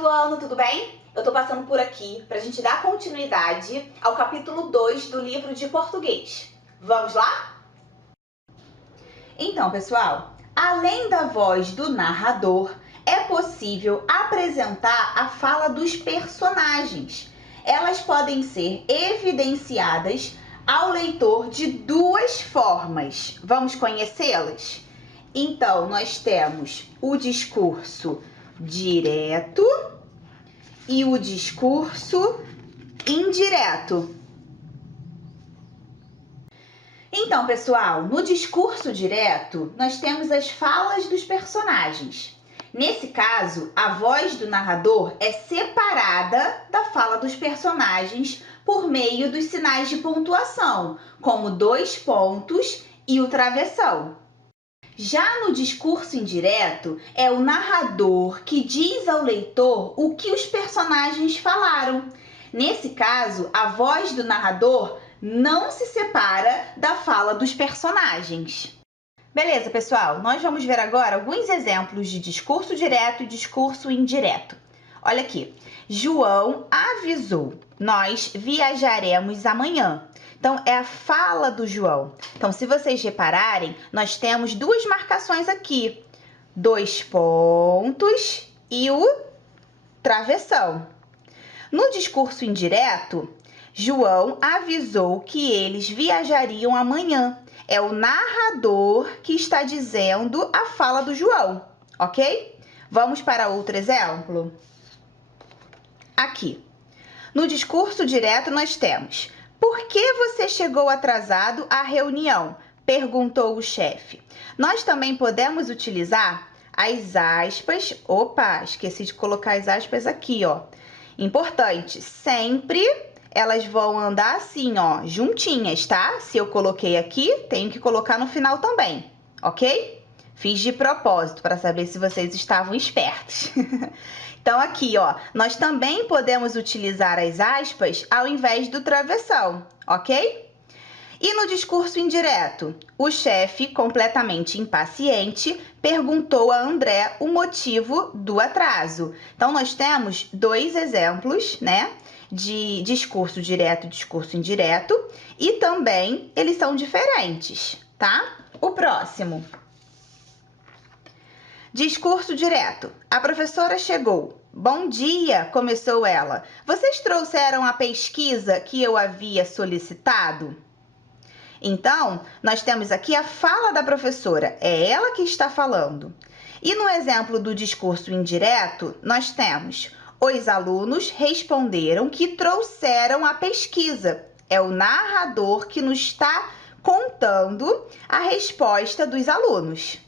quarto ano, tudo bem? Eu tô passando por aqui pra gente dar continuidade ao capítulo 2 do livro de português. Vamos lá? Então, pessoal, além da voz do narrador, é possível apresentar a fala dos personagens. Elas podem ser evidenciadas ao leitor de duas formas. Vamos conhecê-las? Então, nós temos o discurso direto e o discurso indireto. Então, pessoal, no discurso direto, nós temos as falas dos personagens. Nesse caso, a voz do narrador é separada da fala dos personagens por meio dos sinais de pontuação, como 2 pontos e o travessão. Já no discurso indireto, é o narrador que diz ao leitor o que os personagens falaram. Nesse caso, a voz do narrador não se separa da fala dos personagens. Beleza, pessoal? Nós vamos ver agora alguns exemplos de discurso direto e discurso indireto. Olha aqui. João avisou: nós viajaremos amanhã. Então, é a fala do João. Então, se vocês repararem, nós temos duas marcações aqui. 2 pontos e o travessão. No discurso indireto, João avisou que eles viajariam amanhã. É o narrador que está dizendo a fala do João, ok? Vamos para outro exemplo? Aqui. No discurso direto, nós temos: por que você chegou atrasado à reunião? Perguntou o chefe. Nós também podemos utilizar as aspas. Opa, esqueci de colocar as aspas aqui, ó. Importante, sempre elas vão andar assim, ó, juntinhas, tá? Se eu coloquei aqui, tenho que colocar no final também, ok? Fiz de propósito para saber se vocês estavam espertos. Então, aqui, ó, nós também podemos utilizar as aspas ao invés do travessão, ok? E no discurso indireto, o chefe, completamente impaciente, perguntou a André o motivo do atraso. Então, nós temos dois exemplos, né, de discurso direto e discurso indireto, e também eles são diferentes, tá? O próximo. Discurso direto. A professora chegou. Bom dia, começou ela. Vocês trouxeram a pesquisa que eu havia solicitado? Então, nós temos aqui a fala da professora. É ela que está falando. E no exemplo do discurso indireto, nós temos: os alunos responderam que trouxeram a pesquisa. É o narrador que nos está contando a resposta dos alunos.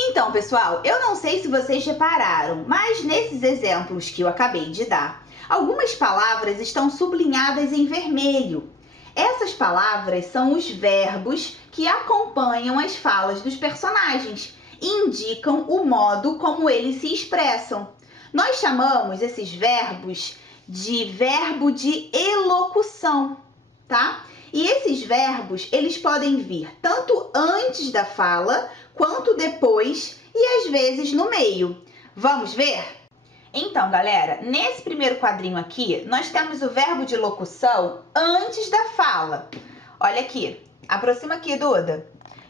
Então, pessoal, eu não sei se vocês repararam, mas nesses exemplos que eu acabei de dar, algumas palavras estão sublinhadas em vermelho. Essas palavras são os verbos que acompanham as falas dos personagens e indicam o modo como eles se expressam. Nós chamamos esses verbos de verbo de elocução, tá? E esses verbos, eles podem vir tanto antes da fala, quanto depois e às vezes no meio. Vamos ver? Então, galera, nesse primeiro quadrinho aqui, nós temos o verbo de locução antes da fala. Olha aqui, aproxima aqui, Duda.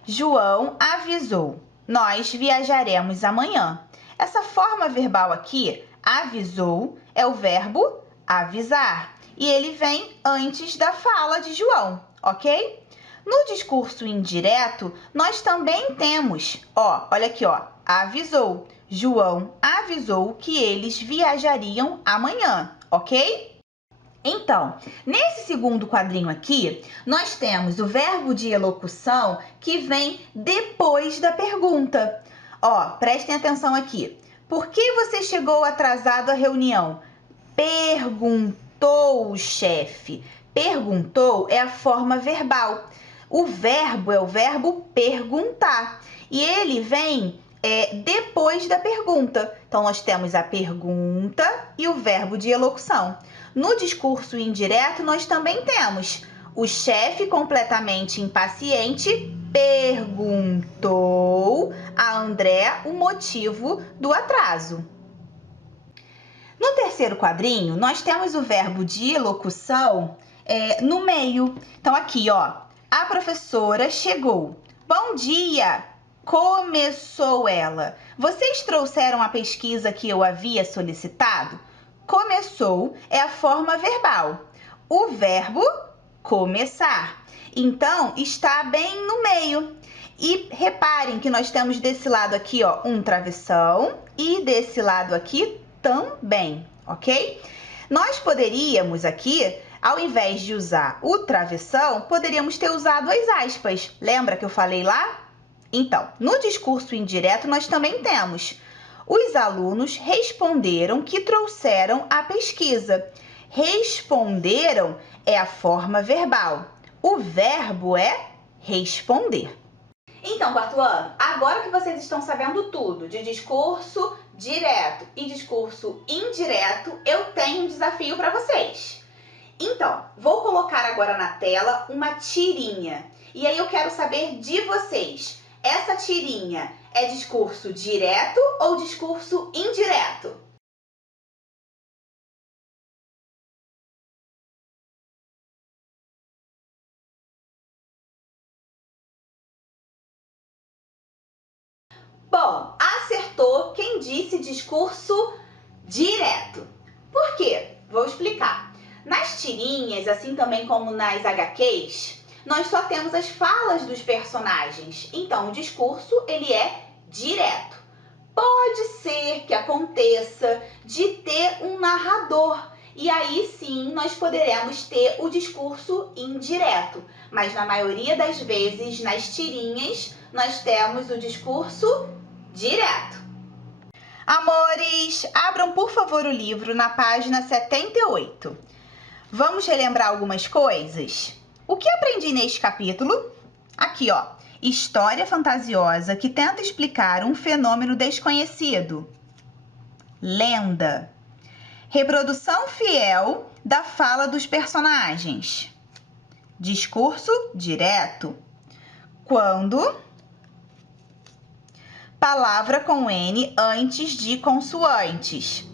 João avisou: nós viajaremos amanhã. Essa forma verbal aqui, avisou, é o verbo avisar. E ele vem antes da fala de João, ok? No discurso indireto, nós também temos, ó, olha aqui, ó, avisou. João avisou que eles viajariam amanhã, ok? Então, nesse segundo quadrinho aqui, nós temos o verbo de elocução que vem depois da pergunta. Ó, prestem atenção aqui. Por que você chegou atrasado à reunião? Perguntou o chefe. Perguntou é a forma verbal. O verbo é o verbo perguntar. E ele vem depois da pergunta. Então, nós temos a pergunta e o verbo de elocução. No discurso indireto, nós também temos o chefe completamente impaciente perguntou a André o motivo do atraso. No terceiro quadrinho, nós temos o verbo de locução no meio. Então, aqui, ó, a professora chegou. Bom dia! Começou ela. Vocês trouxeram a pesquisa que eu havia solicitado? Começou é a forma verbal. O verbo começar. Então, está bem no meio. E reparem que nós temos desse lado aqui, ó, um travessão e desse lado aqui também, ok? Nós poderíamos aqui, ao invés de usar o travessão, poderíamos ter usado as aspas. Lembra que eu falei lá? Então, no discurso indireto, nós também temos: os alunos responderam que trouxeram a pesquisa. Responderam é a forma verbal. O verbo é responder. Então, quarto ano, agora que vocês estão sabendo tudo de discurso direto e discurso indireto, eu tenho um desafio para vocês. Então, vou colocar agora na tela uma tirinha. E aí eu quero saber de vocês, essa tirinha é discurso direto ou discurso indireto? Bom, acertou quem disse discurso direto. Por quê? Vou explicar. Nas tirinhas, assim também como nas HQs, nós só temos as falas dos personagens. Então, o discurso, ele é direto. Pode ser que aconteça de ter um narrador. E aí sim, nós poderemos ter o discurso indireto. Mas na maioria das vezes, nas tirinhas, nós temos o discurso direto. Amores, abram por favor o livro na página 78. Vamos relembrar algumas coisas? O que aprendi neste capítulo? Aqui, ó. História fantasiosa que tenta explicar um fenômeno desconhecido. Lenda. Reprodução fiel da fala dos personagens. Discurso direto. Quando palavra com N antes de consoantes.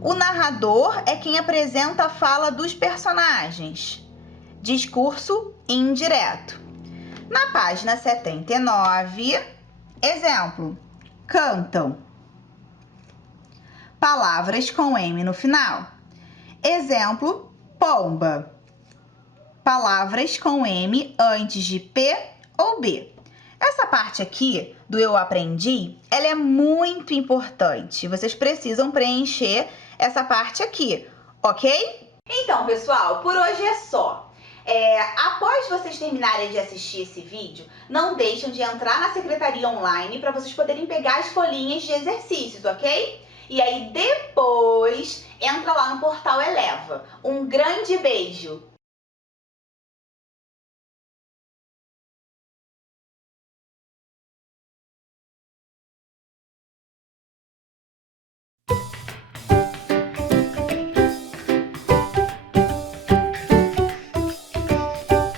O narrador é quem apresenta a fala dos personagens. Discurso indireto. Na página 79, exemplo: cantam. Palavras com M no final. Exemplo: pomba. Palavras com M antes de P ou B. Essa parte aqui do eu aprendi, ela é muito importante. Vocês precisam preencher essa parte aqui, ok? Então, pessoal, por hoje é só. Após vocês terminarem de assistir esse vídeo, não deixem de entrar na secretaria online para vocês poderem pegar as folhinhas de exercícios, ok? E aí depois entra lá no portal Eleva. Um grande beijo!